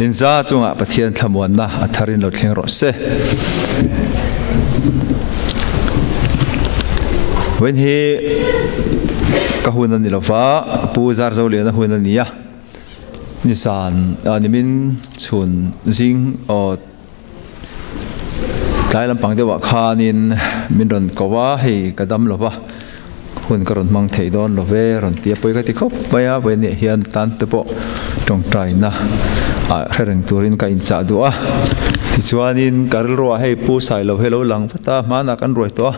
Linza chunga pathian thamuan na atharin lo thleng ro se when he kahuna nilova puzar zo le na huna niya nisan animin chun zing o dai lam pang dewa khanin minron kowa hei kadam lova hun karon mang thei don love ron tia poi ka ti khop baya we ne hian tan te po tong trai na a reng turin ka in cha du a ti chuanin karil ro hei pu sai lo helo lang pata mana kan roi to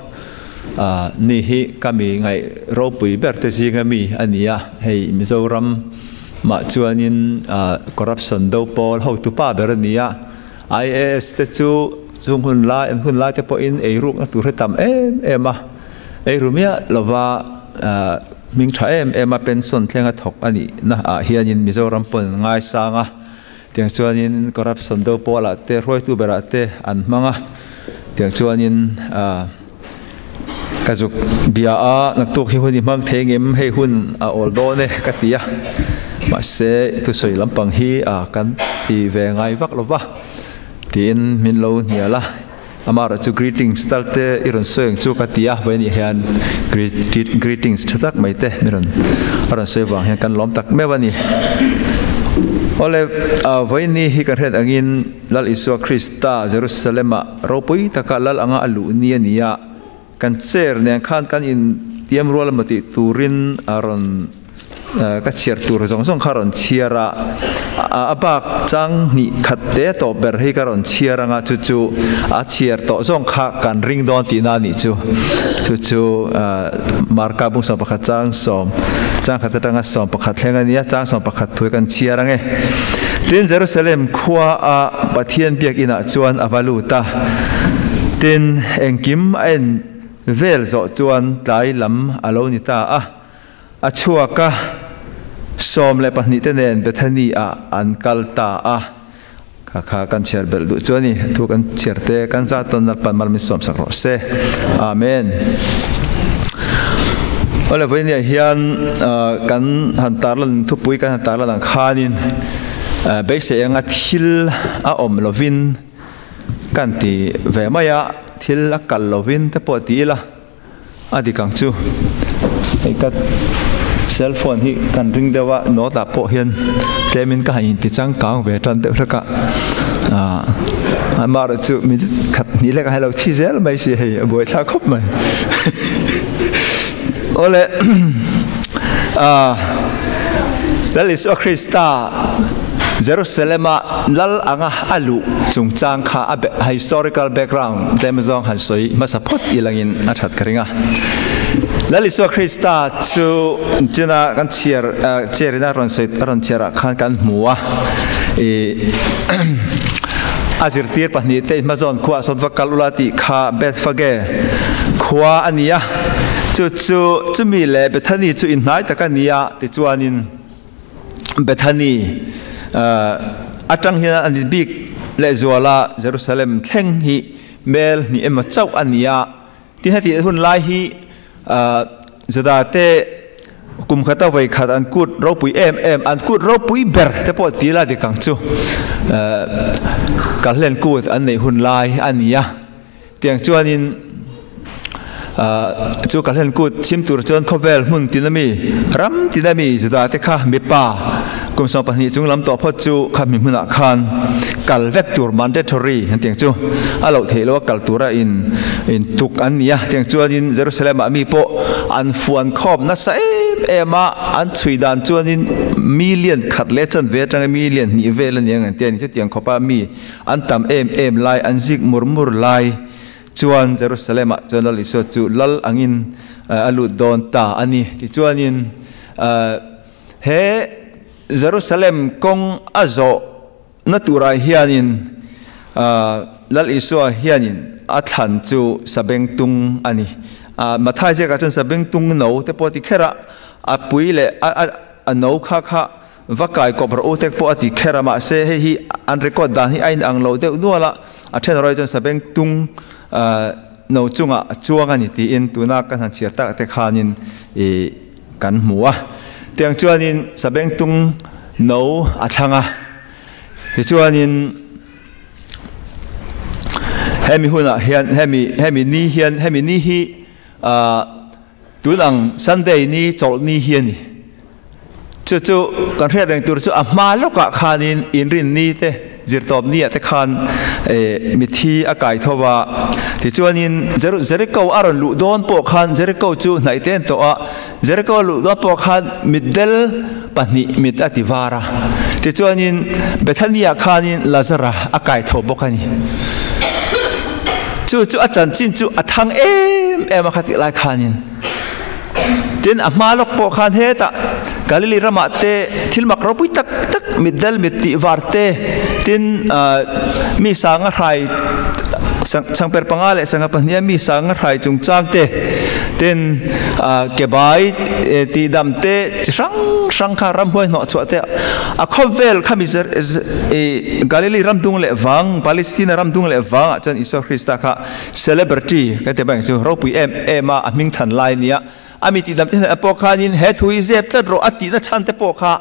ni hi kami ngai ro pui ber te si ngami ania hei mizoram ma chuanin corruption do pol ho tu pa ber ania IAS te chu chung hun la te po in ei ruk na tur tam ema ei rumia lova ming tha ema pension thlenga thok ani na hianin mizoram pon ngai sanga tiang chuanin corruption do pola te roi tu bera te an manga tiang chuanin kazuk bia a nak tok hi huni mang thengem hei hun ol do ne katia ma se tu soi lampang hi kan ti ve ngai vak lova tin min lo niala amara chu greetings talte iron soeng chu katia weni hian greetings chatak mai te miron aran soi wang hian kan lom tak mewani ole voini hi kan het angin lal iswa Krista Jerusalem ropui taka lal anga alu nia nia kan cher ne khan kan in tiam rol mati turin aron ka chiar tur jong jong kharon chiara abak chang ni khatte to ber hi karon chiara nga chu chu a chiar to jong kha kan ring don ti na ni chu marka bung so pakha chang som chang khata tanga som pakha thlenga nia chang som pakha thui kan chiara nge tin Jerusalem khua a pathian biak ina chuan avaluta tin engkim en vel zo chuan tlai lam alo ni ta a chuaka som le pahni te nen bethani an kalta kha kan cher bel du chuani thu kan cherte kan za ton na pan mal mi som sak ro se amen ole voinia hian kan han tarlan thu pui kan tarlan khanin be se anga thil a om lovin kan ti ve maya thil a kal lovin te po ti la adi kang chu ei kat cell phone hi kan ring dewa no ta po hian temin ka hin ti chang kang ve tan de raka amar chu mi khat ni le ka hello thi zel mai si hei boi tha khop mai ole lal is o Krista Jerusalem lal anga alu chung chang kha historical background demazong han soi masapot ilangin athat karinga lal is o Krista chu jina kan cherina ron soi ron chera khan kan muwa azir tir pahni te mazon khwa sot vakal ulati kha bet fage khwa ania chu chumi le bethani chu in nai takania ti chuanin bethani atang hian ani big le zuala Jerusalem thleng hi mel ni ema chau ania ti hati hun lai hi zada te kum khata vai khat an kut ro pui an kut ro pui ber te po ti la de kang chu kal len kut an nei hun lai ania tiang chuanin chu kal len kut chim tur chon khovel mun tinami ram tinami zada te kha mi pa kum so pahni chung lam to phot chu kha mi huna khan kal vek tur mandatory han tiang chu alo thelo kal tura in tuk an nia tiang chuanin Jerusalem mi po an fuan khop na sa ema an chuidan chuanin million khat le chan ve tang million ni velan yang an tian chu tiang khopa mi an tam em lai an zik murmur lai chuan Jerusalem chonal iso chu lal angin alu don ta ani ti chuanin he Jerusalem kong azo naturai hianin lal iswa hianin athan chu sabeng tung ani mathai je ka chan sabeng tung no te poti khera apui le a no kha vakai ko bro tek po ati khera ma se hi an record dan hi ain ang lo de nuala a then roi chan sabeng tung no chunga chuanga ni ti in tuna kan han chiar ta te khanin kan muwa tiang chuanin sabeng tung no athanga ที่ชวนนินให้มีหุ่นเฮียนให้มีนี่เฮียนให้มีนี่ฮีตัวหนังซันเดย์นี่จอดนี่เฮียนนี่จู่ๆการเรียนเรื่องตัวจู่มาแล้วก็คานินอินรินนี่เตจิตตอบนี่แต่คานมิธีอากาศทว่าที่ชวนนินเจริญเก่าอารมณ์ลุดอนปกคานเจริญเก่าจู่ไหนเต้นตัวเจริญเก่าลุดอนปกคานมิดเดลปนิมิดอติวาระที่ชวนนินเบทันีอาคานินลาซาระอากาศทบกนี่จู่อาจารย์จินจู่อัทังมาขัดลายคานินเดินมาลกปกคานเฮตกาลิลีรามาเตทิลมักรบุยตักมิดเดลมิดติวาร์เตดินมีสังหารสังเปรปังอาเลสังปนิยมีสังหารจงจางเตดินเก็บไว้ตีดำเตสังขารำห้วยหนอชวเตอะคอเวลขามิเซกาลิลีรำดุงเลวังปาเลสไตน์รำดุงเลวังจนอิสราเอลตาค่ะเซเลบริตี้ก็จะแบ่งส่วนเราปุยมาอมิงทันไลน์เนี่ยอามิติดำเตปกคานินเฮตุยเซฟต์รออตินัชันเตปกคา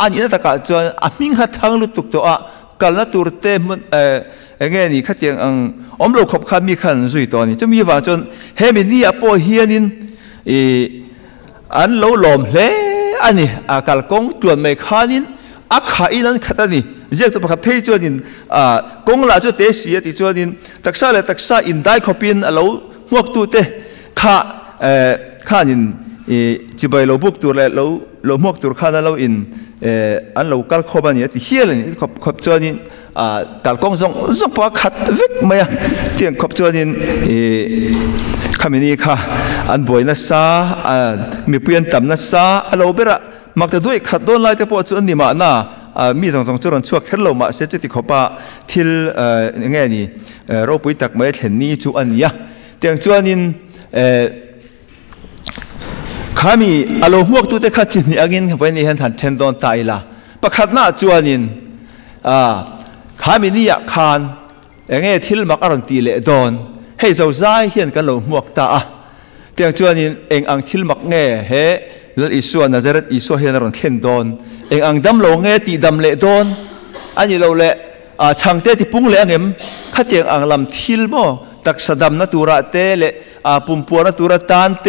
อันนี้ตะกะจวนอามิงหัดทางลุตุกตัวกัลนัตุรเตมันเงี้ยนี่ขัดยังอมโลกขบขันมีขันสุยตอนนี้จะมีว่าจนเฮมินี่อปอเฮียนินอันโลลมเล่อันนี้อากาศกงจวนไม่ขานินอักขาอินันขัดนี่เจ้าตัวประคับเพจจวนนินกงลาจวนเตสีติจวนนินตักษาเลยตักษาอินได้ขบินโลหมวกตัวเตข้านินจีบไปเราบุกตัวเลยเราหมวกตัวข้านั้นเราอินอันเรากัลขบันเนี่ยที่เฮียเลยขบจวนนินกัลกงส่งพอขัดวิกมาเตียงขบจวนนินขามินีค่ะอันบ่อยนัสซามีเปลี่ยนต่ำนัสซาเราเบระมักจะด้วยขัดโดนไล่แต่พอจวนนี่มาหน้ามีสองจุดช่วยให้เรามาเสียจุดที่ขบที่ไงนี่เราไปตักมาเห็นนี่จุอันนี้เตียงจวนนินข้ามีอารมณ์พวกตัวเด็กขัดจินนี่อันนี้ไปนี่เห็นทันเทนดอนตายละประคัดหน้าจวนนินข้ามีนี่อยากคานอย่างเงี้ยทิลมักอารมณ์ตีเละดอนให้เจ้าใจเห็นกันเราหมวกตาเตียงจวนนินเองอังทิลมักเงี้ยเฮ้แล้วอิสวานาเจริญอิสวาเห็นอารมณ์เทนดอนเองอังดำเราเงี้ยตีดำเละดอนอันนี้เราเละช่างเตที่ปุ้งเละเงี้ยขัดเตียงอังลำทิลโมตักสะดำนัตุระเตเละปุ่มปัวนัตุระตานเต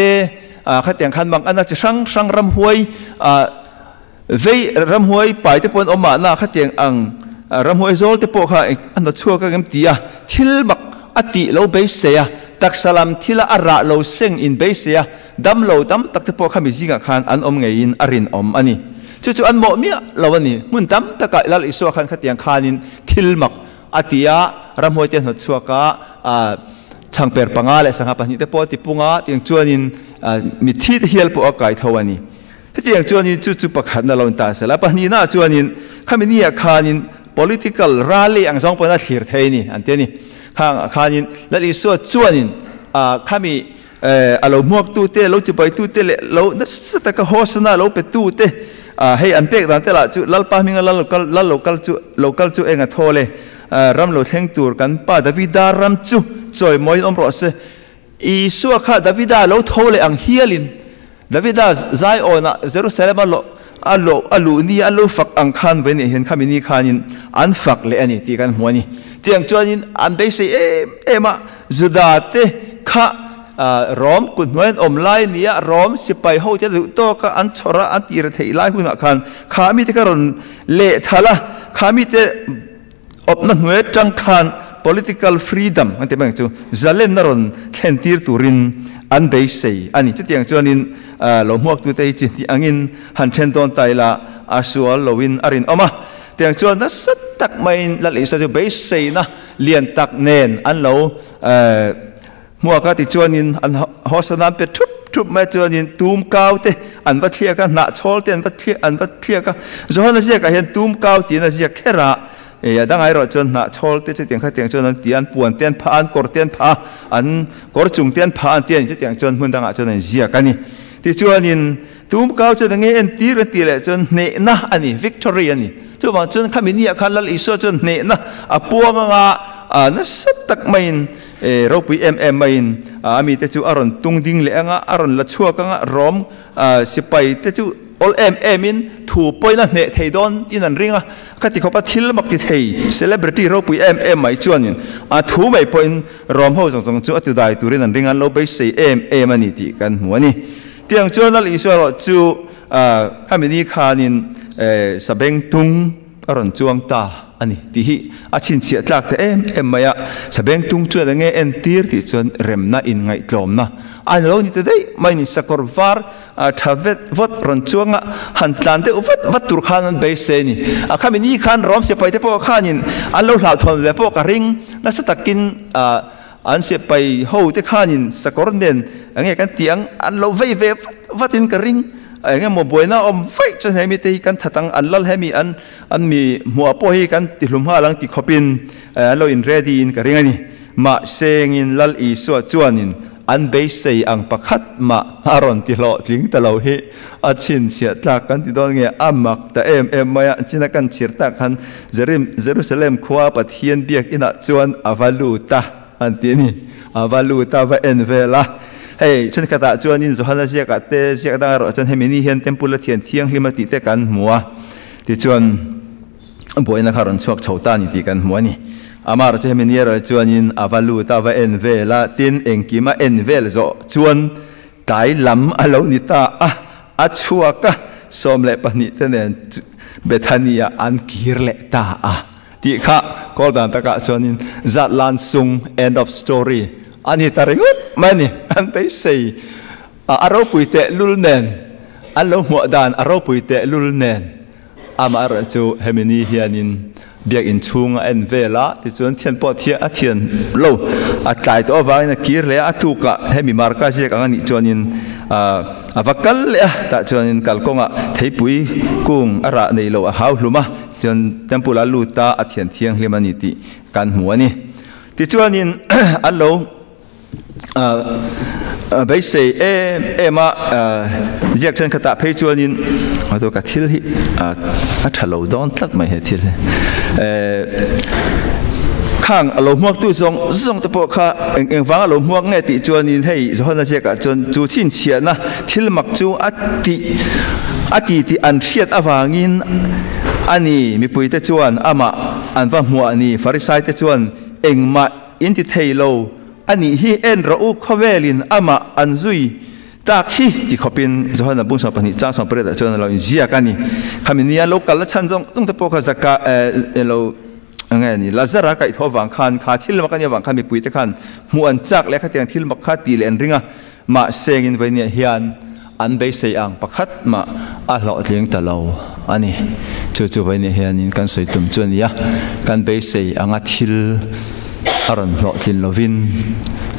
ขัดอย่างขันบางอันนั้นจะช่างรำหวยเวรำหวยไปที่ปนอมาหน้าขัดอย่างอังรำหวยโซลที่ปกค่ะอันนั้นชั่วกันกันตีทิลบักอติเราเบสเสียตักสลัมทิลอาระเราเซ็งอินเบสเสียดำเราดำตักที่ปกค่ะมีสิ่งขันอันเงยินอรินอันนี้จู่ๆอันโมมีเราวันนี้มุนดำตะกะลาอิสวาขันขัดอย่างขันินทิลมักอติยารำหวยเจนหัดชั่วกะช่างเปิดปังอาเลสังหาปัญญิตปอติปุงอาที่ยังจวนนินมีที่ที่เฮลปอากาศทวานีที่ยังจวนนินจู่ๆประคันนั่นเราตาเสแล้วปัญญิน่าจวนนินข้ามีนี่ขานิน political rally อังสองปนัดขีดเทนี่อันเทนี่ข้างขานินแล้วอีส่วนจวนนินข้ามีเราหมวกตู้เตะเราจะไปตู้เตะเรานั่นสตะกะโฮสนาเราไปตู้เตะให้อันเป็กตั้งแต่ละจู่ลัลปามิงลัลกัลจู่เองอะโทเลยรำโลเทงตูร์กันป้าดาวิดารำจู่จอยมอยอมรอเสอีสัวข้าดาวิดาเราโทเลยอังเฮียลินดาวิดาใจโอนะเจรูซาเล็มอัลลูนี่อัลลูฝักอังคันเวนี่เห็นข้ามินีขานินอันฝักเลยอันนี้ตีกันหัวนี่ที่ยังจวนนินอันเบสมาจุดาเตข้ารอมกุดนวลอมไลนี่รอมสิไปเขาจะดูโตก็อันชราอันตีระเทไลหุ่นอักขันข้ามีแต่การเละทะละข้ามีแต่อบนั่นหน่วยจังคัน political freedom อันที่บางจู่จะเล่นนรนเช่นทีร์ตุรินอันเบสเซอันนี้จะอย่างจวนนินหลวงหมวกตัวเตยจิตอังอินหันเช่นตอนไตละอาชัวลวินอารินออกมาแต่อย่างจวนนั้นสัตตักไม่ละลิสจะเบสเซนะเลียนตักเนนอันเราหมวกที่จวนนินอันฮอสนามเป็ดทุบแม่จวนนินตูมเกาเตอันวัดเทียกันหน้าโชลเตอันวัดเทียกันจวนนั้นเสียกันเห็นตูมเกาตีนั้นเสียแค่ละดังไงเราจนหน้าโชลเตจะเตียงข้าเตียงจนนั้นเตียนป่วนเตียนพานกอดเตียนพาอันกอดจุงเตียนพานเตียนจะเตียงจนมันดังจนนั้นเสียกันนี่ที่จวนนินตูมเกาจนเงี้ยอันตีเลยจนเนนะอันนี้วิกตอเรียนี่จนว่าจนข้ามินีขันลัลอิโซจนเนนะปวงนั่นสัตตักไม่เราไปไม่มีแต่จู่อารมณ์ตุงดิ้งเลยอารมณ์ละชั่วกันรอมสิไปแต่จู่อ all in thu point na ne thei don in an ringa khati khopa thil mak ti thei celebrity ro pui mai chuanin a thu mai point rom ho jong chu atu dai turin an ringa lo be sei ani ti kan muani tiang journal isoro chu hamini khanin sabeng tung aron chuang ta ani ti hi a chin chia tlak te maya sabeng tung chu da nge en tir ti chon remna in ngai tlom na an lo ni te dei mai ni sakor var thavet vot ron chuanga han tlan te vat tur khan an be se ni a khami ni khan rom se pai te po khanin an lo hlau thon le po ka ring na sa takin an se pai ho te khanin sakor nen ange kan tiang an lo ve vatin ka ring nghe một buổi na phải cho nên mi tây kan thatang allal hemi an mi mua po hi kan ti hlum ha lang ti khopin lo in ready in ka ringani ma seng in lal I so chuanin an be sei ang pakhat ma aron ti lo tling ta lo hi a chin sia tlak kan ti don nge amak ta maya china kan chirta khan Jerusalem khwa pathian biak ina chuan avaluta an ti ni avaluta va envela hey chân kata chuan in zohana sia ka te sia da ro chan hemi ni hian temple thian thiang hlima ti te kan mua ti chuan boina kharon chuak chhota ni ti kan mua ni amar che hemi ni ro chuan in avalu ta va envela tin engkima envel zo chuan tai lam alo ni ta a chuaka somle pani te nen bethania an kirle ta ti kha kol dan ta ka chuan in zatlan sung end of story ani taringut mani an pe sei aro puite lulnen an lo mo dan aro puite lulnen amar chu hemini hianin biak in chung en vela ti chuan thian po thia a thian lo a tlai to awang na kir le atuka hemi marka je ka ngani chuanin avakal le ta chuanin kalkonga theipui kung ara nei lo a hau hluma chuan tempula luta a thian thiang hlimani ti kan muani ti chuanin an lo bây giờ em giặc chân khata phê chuan in tôi cả thil hi thà lâu đón tắt mày hết thil khang alo muak tu zong te po kha eng wang alo muak nge ti chuan in hei zo na che ka chon chu chin chia na thil mak chu ati ti an thiat awangin ani mi pui te chuan ama an wa mu ani farisai te chuan engma in ti theilo ani hi en ro khovelin ama anzui tak hi ti khopin zohana bung sa pani cha sa pre da chon lo zia kani khaminia local la chan jong te po kha zaka elo ange ni lazara kai tho wang khan kha thil ma kani wang khan mi pui te khan mu an chak le kha tiang thil ma kha ti len ringa ma seng in vainia hian an be sei ang pakhat ma a lo tling ta lo ani chu vainia hian in kan soi tum chuan ya kan be sei anga thil aron lo tin lovin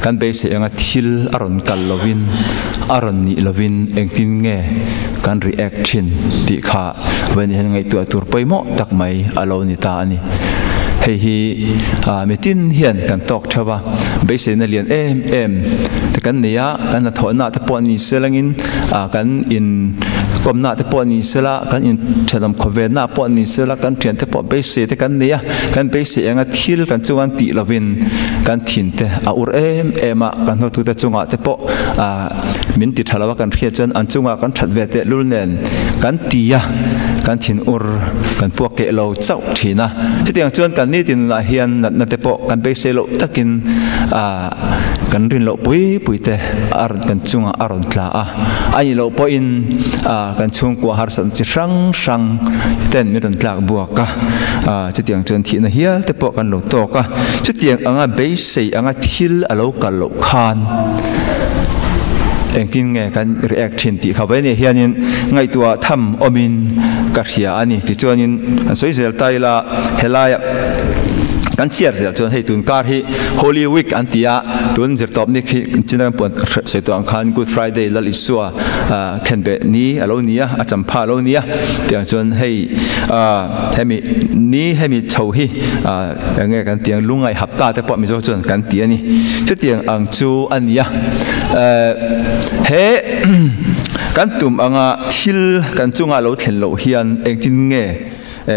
kan be se anga thil aron kal lovin aron ni lovin engtin nge kan reaction ti kha when hen ngai tu atur poimo tak mai alo ni ta ani hei hi metin hian kan tok thawa be se na lian em te kan nia kan thona te pon ni selangin kan in komna te pon ni sela kan in thadam khovena pon ni sela kan thian te po be se te kan nia kan be se anga thil kan chuan ti lovin kan thin te a ur ema kan ho tu te chunga te po min ti thalawa kan khia chan an chunga kan that ve te lulnen kan tia kan thin ur kan puak ke lo chau thina ti tiang chuan kan ni tin na hian na te po kan be se lo takin kan rin lo pui te ar kan chunga aron tla ai lo po in kan chung ko har san chi sang ten mi don tlak buaka chi tiang chuan thi na hial te po kan lo to ka chi tiang anga be se anga thil alo kal lo khan engtin nge kan reaction ti khawe ne hianin ngai tua tham omin ka hria ani ti chuanin soi zel taila helaya kan chiar zel chon hei tun kar hi holy week antia tun zir top ni china pon se to ang khan good friday lal isua khen be ni alo nia a champha alo nia tiang chon hei hemi chho hi nge kan tiang lungai hapta te po mi zo chon kan ti ani chu tiang ang chu ania he kan tum anga thil kan chunga lo thlen lo hian engtin nge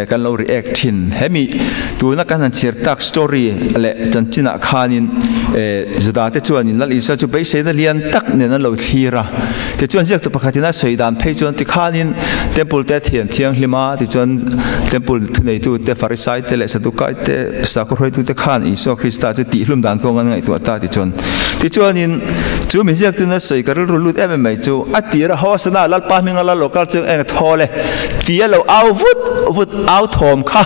กันเรา react ทินเฮมีตัวนักการเชียร์ตัก story และจันจินาคานินจุดาเตจวนนินลัลอิสระจุไปเสดเลียนตักเนี่ยนั่นเราทีระเตจวนเรียกตัวประคติน่าสวยดานเพจวนติคานินเทมปุลเตเทียนเทียงลิมาเตจวนเทมปุลในตัวเตฟาริไซเตเลสตุกายเตสักรอยตัวเตคานอิสระคริสต์จะตีลุ่มดานกงกันไงตัวตาเตจวนนินจูมิเรียกตัวน่าสวยกันรู้ลุดไม่จูอัติระหัวสนาลัลปามิงลัลโลกัลจึงเองทอเลยตีเราเอาวุดเอาทอมค่ะ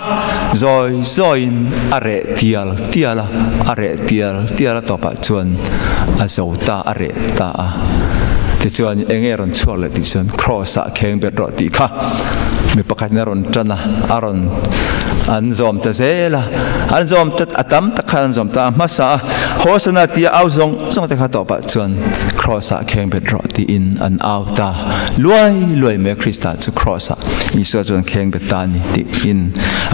จอยอะไรตีละอะไรตีละต่อไปชวนอาโซตาอะไรตาที่ชวนเองรอนชัวร์เลยที่ชวนครอสแข่งเบ็ดรอตีค่ะมีประกาศนรนจันนะอารอนอันจอมตะเซละอันจอมตัดอัตมตะขันจอมตามาสาโฮสนาที่เอาส่งตะขัดต่อไปชวนครอสแข่งเบ็ดรอตีอินอันเอาตารวยเมื่อคริสต์จะครอสมีส่วนชวนแข่งเบ็ดตานี่ตีอิน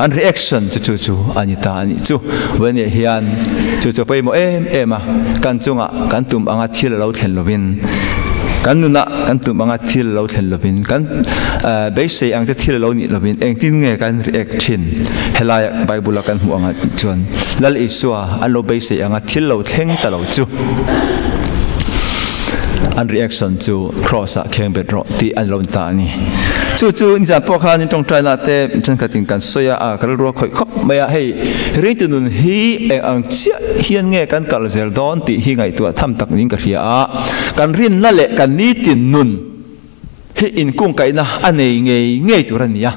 อัน reaction จู่อันนี้ตานี่จู่วันนี้เฮียนจู่ไปโมมากันจุงอ่ะกันตุ่มอ่างที่เราเห็นลวินกันนู่นน่ะกันตุ่มอ่างที่เราเห็นลวินกันเบสเซอังที่เรานี่ลวินเองที่ไงกัน reaction เฮลายไบเบิลกันหัวอ่างจวนแล้วอิสวาอันเราเบสเซอังที่เราเห็นแต่เราจู่อัน reaction จู่ครอสแข่งเบ็ดรอที่อันลมตานี่จู่นี่จะพวกเขานี่ต้องใจน่าเต้ฉันก็ถึงกันสวยกันรัวค่อยไม่ให้เรื่องตัวนู้นฮีอังเชี่ยเฮียนเงี้ยกันกัลเซลดอนที่ฮีไงตัวทำตักนิ่งกับเฮียกันรินนั่นแหละกันนี่ตินนุนฮีอินกุ้งไก่นะอันไหนเงี้ยตัวนี้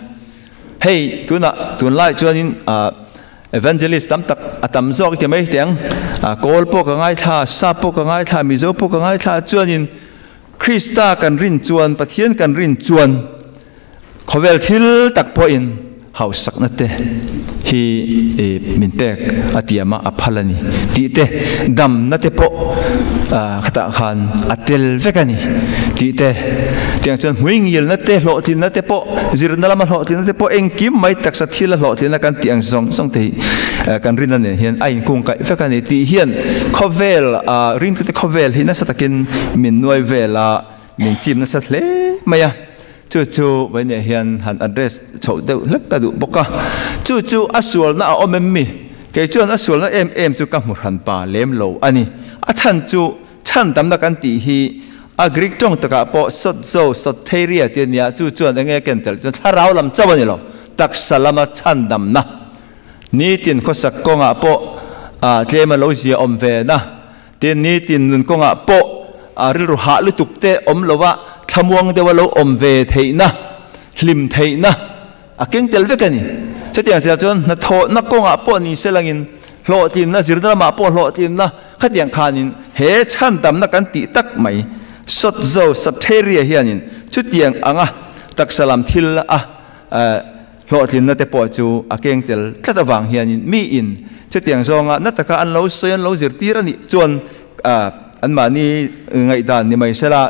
เฮ้ตัวไล่จวนนี้evangelist ตำซอกที่ไม่เตียงโกลพวกง่ายท่าซาพวกง่ายท่ามิโซพวกง่ายท่าจวนนี้คริสตากันรินจวนปะเทียนกันรินจวนขเวลทิลตักพออินเฮาสักนัดเตฮีมินเตกอติยามาอภัลนีตีเตดำนัดเตพอขตะขันอัตเตลเวกันีตีเตเตียงจนหุ่ยงิลนัดเตโลตินนัดเตพอจิรนัลมาโลตินนัดเตพอเองกิมไม่ตักสัตทิลโลตินนักกันเตียงส่งเตกันรินนั่นเนี่ยเฮียนไอ้กุ้งไก่เวกันีตีเฮียนขเวลรินตุเตขเวลฮีนัสตะกินมินนวยเวลามินจิมนัสเลไม่ยะจู่วันนี้เฮียนหัน address โฉดเดือดเล็กกระดูกบกะจู่อัศวรน่ะเอาเมมมี่เกี่ยวกับอัศวรน่ะจู่กับมุหันป่าเลี้ยมโลอันนี้ฉันตำนักกันตีฮีกรีกจงตะกะปอสดเทเรียเตียนยาจู่นั่งเงี้ยกันเตลถ้าเราลำเจ้าวันนี้หรอตักสลามฉันดำนะนี่ตินข้อสักกงะปอเจมาโลเซียอมเวนะตินนี่ตินนุนกงะปอริรุหะลุตุกเตอมโลวะทำวงเดวโลอมเวเทนะลิมเทนะเก่งเตลเวกันนี่เช่นอย่างเสียจนนัทโตนักกงอาปอนี่เสลังินโลตินนะสิรดามาปอโลตินนะขัดอย่างขานินเฮชันดำนักกันติตักไหมสดโจสดเทเรียเฮียนินชุดอย่างตักสลามทิลโลตินนะเตปอจูเก่งเตลขัดวางเฮียนินมีอินชุดอย่างซองนัตตะกอันโลสวยอันโลจิรตีรันนี่จวนอันมานี่ไงด่านนี่ไม่ใช่ละ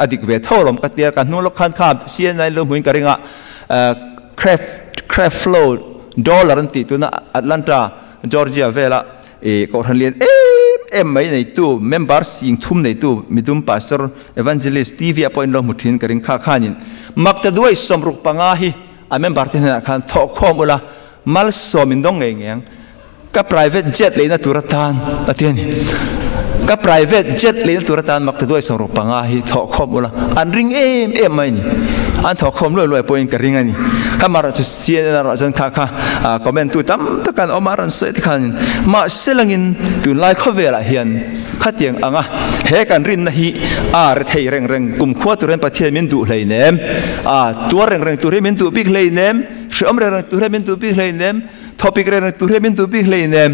อดีตเวทเท่าลมกติกันนู้นลูกค้าข้ามเสียในเรื่องหุ่นกระดิ่งคราฟโฟลดอลลาร์นั่นติตัวน่ะแอตแลนตาจอร์เจียเวล่าก็ทันเรียนไม่ในตู้เมมเบอร์สิงทุ่มในตู้มีทุ่มพาสเตอร์เอวานเจลิสทีวีอพอยน์เราหมดทิ้งกระดิ่งข้านินมักจะด้วยสมรุปปังอาฮีเมมเบอร์ที่นั่นขันทอกข้อมูลมาลสมินดงเงี้ยกับ private jet เลยนะตุรตานตัดเทียนกับ private jet เลยนะตุรตานมักจะด้วยสมรุปปังอาฮีทอกข้อมูลอันริงไม่นี่อันทอกข้อมูลรวยๆพอยน์กระดิ่งนี่ข้ามาเราจะเสียนะเราจะข้าคอมเมนต์ตัวตั้มตะกันออกมารันสวยที่ขันมาเสลังินตัวไล่ข้อเวลาเฮียนขัดยังเฮกันรินนะฮีเรทเร่งกุมขวดตัวเร่งปะเทียมินดูเลยเนมตัวเร่งตัวเร่งมินดูบิ๊กเลยเนมช่วงเร่งตัวเร่งมินดูบิ๊กเลยเนมทอปิกเร่งตัวเร่งมินดูบิ๊กเลยเนม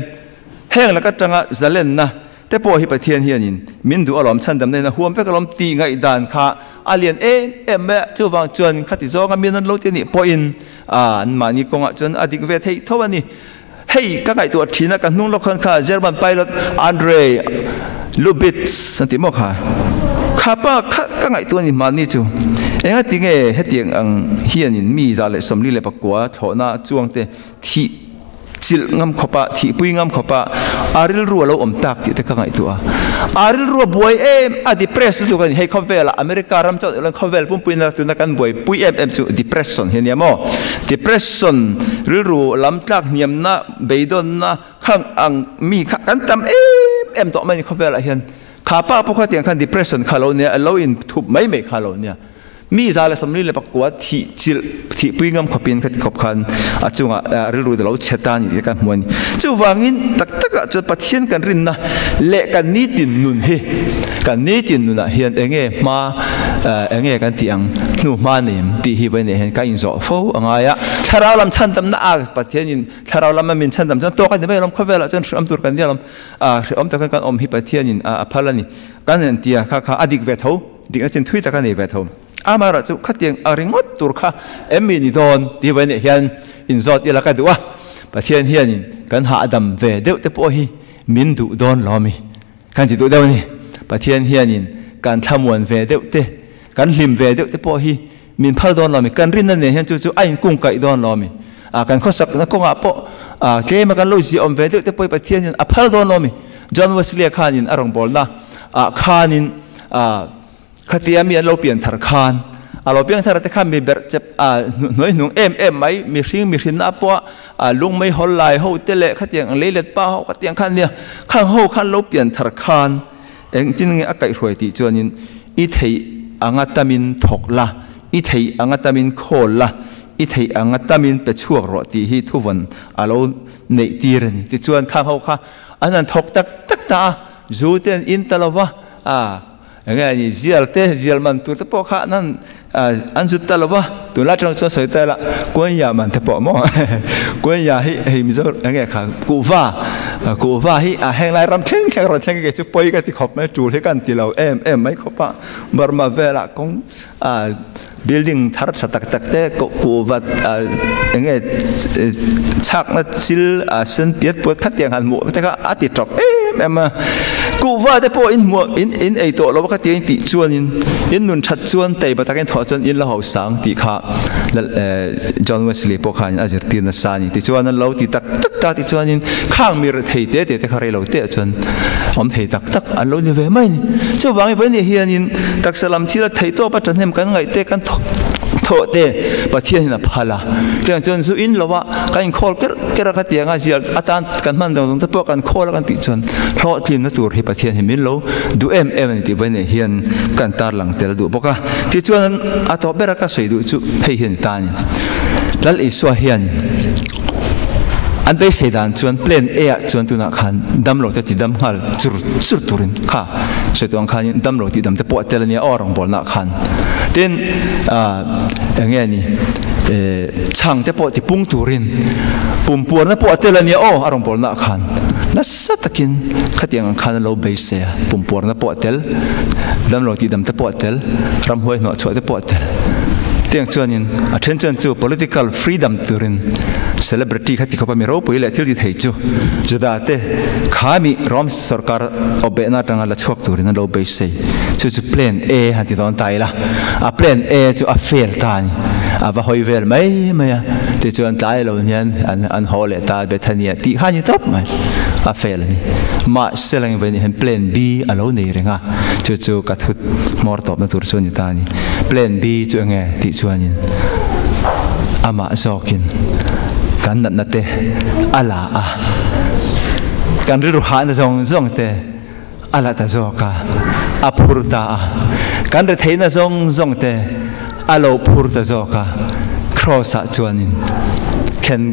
แห้งแล้วก็จังจะเล่นนะแต่พอฮิปะเทียนเฮียนินมินดูอารมณ์ฉันดำเนินหัวเป็กอารมณ์ตีไงด่านข้าอาเลียนแม่จู่วางจวนขัดที่ซองมีนั้นโลเทียนี่พออินมานี่กงจนอดีตเวทให้ทวันนี้ให้ก็ไงตัวทีนักการนุ่งลูกคนข้าเยอรมันไพลอตอันเดรลูบิตสันติโมกค่ะข้าป้าก็ไงตัวนี้มานี่จู่ให้ติงให้ติงเฮียนินมีอะไรสมรีเลยปะกัวถอน่าจวงเตที่จิลงำขบะที่ปุยงำขบะอาริลรัวเราอมตักที่ตะกังไอตัว aril ru boy a depress tu kan hei khovel America ram chot lang khovel pum puina tu na kan boy pui chu depression hen yamo depression ril ru lam tlak niam na beidon na khang ang mi kan tam to mai khovel hian kha pa po kha tiang khan depression khalo ne alo in thup mai mai khalo ne mi zala samli le pakwa thi chil thi puingam khopin khat khop khan achunga riru de lo chetani kan mon chu wangin tak tak chu pathian kan rin na le kan ni tin nun he kan ni tin nun hian enge ma enge kan tiang nu ma nim ti hi bai ne hen ka in zo fo anga ya tharau lam chan tam na a pathian in tharau lam min chan tam chan to kan bai lam khawela chan am tur kan dia lam om ta kan om hi pathian in a phalani kan en tia kha adik ve tho dik a chen thui ta kan ne ve tho amara chu khatiang aringot turkha emmi ni don ti bai ne hian in zot ila ka duwa pathian hian in kan ha adam ve deuh te po hi min du don lomi kan ti du deuh ni pathian hian in kan thamuan ve deuh te kan hlim ve deuh te po hi min phal don lomi kan rin na ne hian chu ain kung kai don lomi kan khosak na konga po ke ma kan lo si om ve deuh te po pathian in a phal don lomi John Wesley khanin arong bol na khanin khatia mi lo pian thar khan alo pian thar te khan mi ber chep noi nung mai mi hring na po lung mai hol lai ho te le khatiang le let pa ho khatiang khan nia khan ho khan lo pian thar khan eng tin nge akai roi ti chuanin I thei anga tamin thokla I thei anga tamin kholla I thei anga tamin pe chuak ro ti hi thuwan alo nei tirani ti chuan khang ho kha anan thok tak ta zuten in talawa ngay ni zial man tu te po kha nan anjut talawa tu la trong cho soi ta la quan ya man te po mo quan ya hi mi zo ngay kha ku va hi heng lai ram theng ro theng ke chu poi ka ti khop mai tu he kan ti lo em mai khopa bar ma vela kong building thar tak te ku va ngay chak na sil sen piet po khat tiang han mo te ka ati top em ku va te po in mo in ei to lo ka ti ti chuan in nun that chuan tei ba taken tho chuan in la ho sang ti kha John Wesley po khan azir tin na sani ti chuan lo ti tak ta ti chuan in khang mir thei te khare lo te chuan om thei tak an lo ni ve mai ni chu wangi ve ni hian in tak salam thila thei to pa tan hem kan ngai te kan tho te pathian na phala teng chuan zu in lowa kan khol ker ka tianga zial atan kan man dong te po kan khol kan ti chuan tho tin na tur hi pathian hi min lo du em ni ti ve ni hian kan tar lang tel du boka ti chuan a to bera ka soi du chu hei hian ta ni lal I swa hian an be sedan chuan plan a chuan tu na khan dam lo te ti dam hal chur turin kha se tong khan dam lo ti dam te po tel ni orong bol na khan ten nge ni chang te po ti pung turin pum puar na po tel ni arong bol na khan na satakin khatiang khan lo be se pum puar na po tel dam lo ti dam te po tel ram hoi no chho te po tel tiang chuanin attention to political freedom turin celebrity khati khopa mi ro pui le thil ti thei chu juda te khami rom sarkar obena tanga la chhuak turin lo be sei chu plan a hati don tai la a plan a chu a fail tani ava hoi vel mai te chuan tai lo nian an hole ta bethania ti hani top mai a fail ni ma selang ve ni plan b alo nei renga chu ka thut mor top na tur chuan ni tani plan b chu nge ti chuanin ama zokin kan na te ala kan ru han zong te ala ta zoka apurta kan re theina zong te alo purta zoka crossa chuanin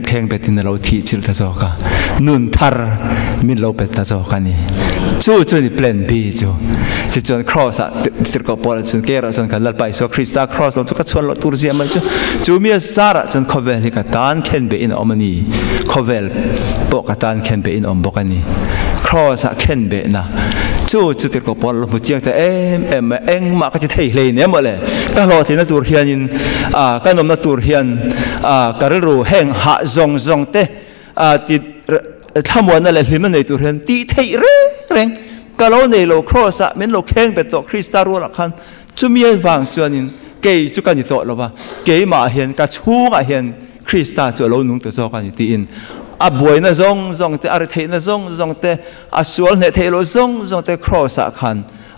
kheng betin lo thi chil ta zoka nun thar min lo pet ta zoka ni chu ni plan b chu chuan cross tir ko pol chun kera chun kan lal pai so Krista cross chu ka chuan lo tur zia mai chu mi sara chun khovel hi ka tan khen be in omani khovel po ka tan khen be in om bokani cross khen be na chu tir ko pol mu chiang ta em eng ma ka chi thei hle ne mo le ka lo thina tur hian in ka nom na tur hian ka ru heng ha zong te ti thamwan na le hlim nei tur hian ti thei reng ka lo nei lo cross men lo kheng be to Krista ro la khan chu mi wang chuanin ke chu ka ni to lo ba ke ma hian ka chunga hian Krista chu lo nung te zo ka ni ti in บวยนะซงแต่อาริเทนะซงแต่สวลเนี่ยเทโลซงแต่ครอสขัน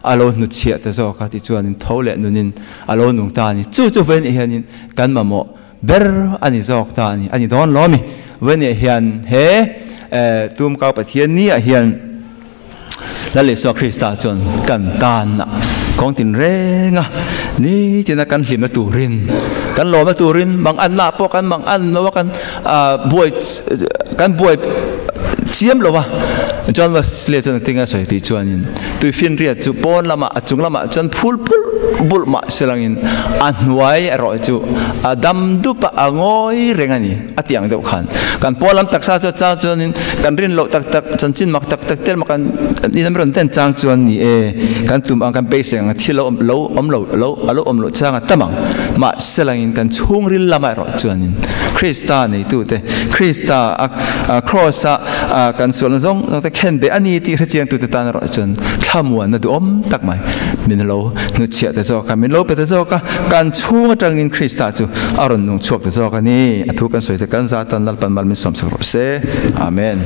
อารมณ์นุเชียแต่ซอกที่จวนเท่าเล่นุนินอารมณ์นุงตานี่จู่เว้นเฮียนินกันมาโมเบอร์อันนี้ซอกตานี่อันนี้โดนล้อมีเว้นเฮียนเฮตุมเก่าประเทศนี้เฮียนแล้วเลยสวคริสต์จนกันตานะของตินเรงนี่ที่นักการหิมมาตูรินกันหล่อมาตูรินบางอันหน้าพวกกันบางอันแล้วกันบวยกันบวยเชี่ยมหรอวะจนว่าเลี้ยจนทิ้งอาศัยที่จวนนี้ตุยฟินเรียจูปอนละมาจุงละมาจนพูลบุลมาเสลังอินอันไว้รอจูดำดุปะงอยเรงนี่อัดยังเดียวกันกันปอลำตักซาจวนจวนนี้กันรินโลตักจันจินมักตักเตลมากันนี่ทำเรื่องเต้นจางจวนนี่กันตุ่มอังกันเปเสียงที่เราอมโลจางตั้มมาเสลังอินกันช่วงรินละมารอจวนนี้คริสตานี่ตัวเตคริสตาครอสกันส่วนซงแต่เข็นเบอันนี้ที่เรียงตัวตานรอจนทำวันนั่นดูตักไหมมินโลนุเชียแต่โซกันมินโลเป็นแต่โซกันการช่วยจังอินคริสตาจูอารมณ์นุ่งช่วยแต่โซกันนี่ทุกกันสวยแต่กันซาตันนัลปันมัลมิสมสักรอบเซอาเมน